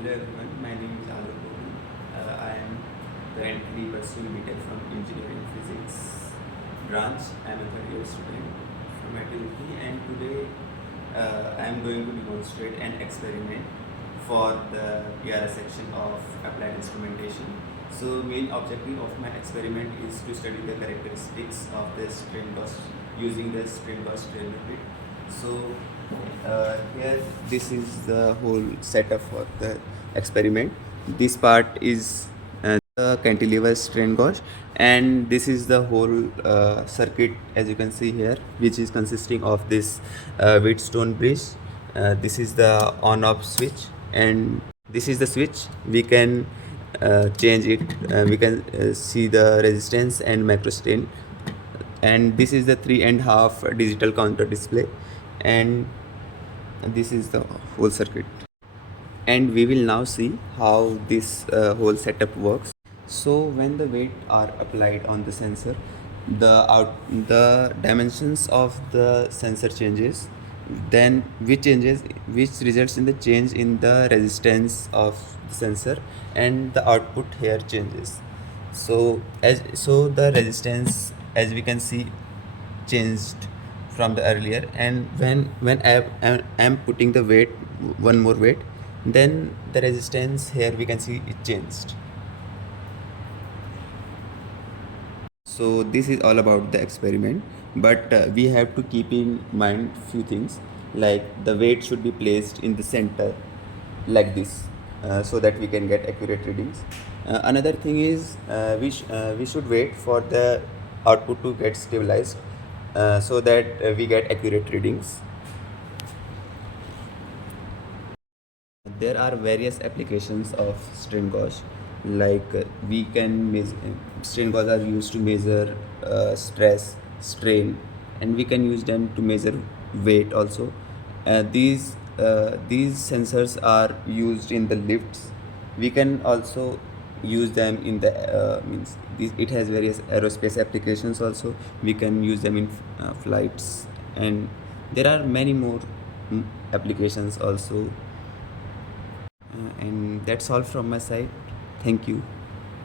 Hello everyone, my name is Alok Kohli. I am currently pursuing BTech from Engineering Physics branch. I am a third year student from IIT, and today I am going to demonstrate an experiment for the PRS section of applied instrumentation. So main objective of my experiment is to study the characteristics of the strain gauge using the strain gauge strain limit. So here this is the whole setup for the experiment. This part is the cantilever strain gauge, and this is the whole circuit, as you can see here, which is consisting of this Wheatstone bridge. This is the on off switch, and this is the switch. We can change it. We can see the resistance and macro strain, and this is the 3.5 digital counter display, and this is the whole circuit. And we will now see how this whole setup works. So when the weight are applied on the sensor, the dimensions of the sensor changes, then which results in the change in the resistance of the sensor, and the output here changes. So the resistance, as we can see, changed from the earlier, and when I'm putting the weight, one more weight, then the resistance here we can see it changed. So this is all about the experiment, but we have to keep in mind few things, like the weight should be placed in the center like this, so that we can get accurate readings. Another thing is we should wait for the output to get stabilized, so that we get accurate readings. There are various applications of strain gauge, like we can measure, strain gauge are used to measure stress, strain, and we can use them to measure weight also. These sensors are used in the lifts. We can also use them in the it has various aerospace applications also. We can use them in flights, and there are many more applications also. And that's all from my side. Thank you.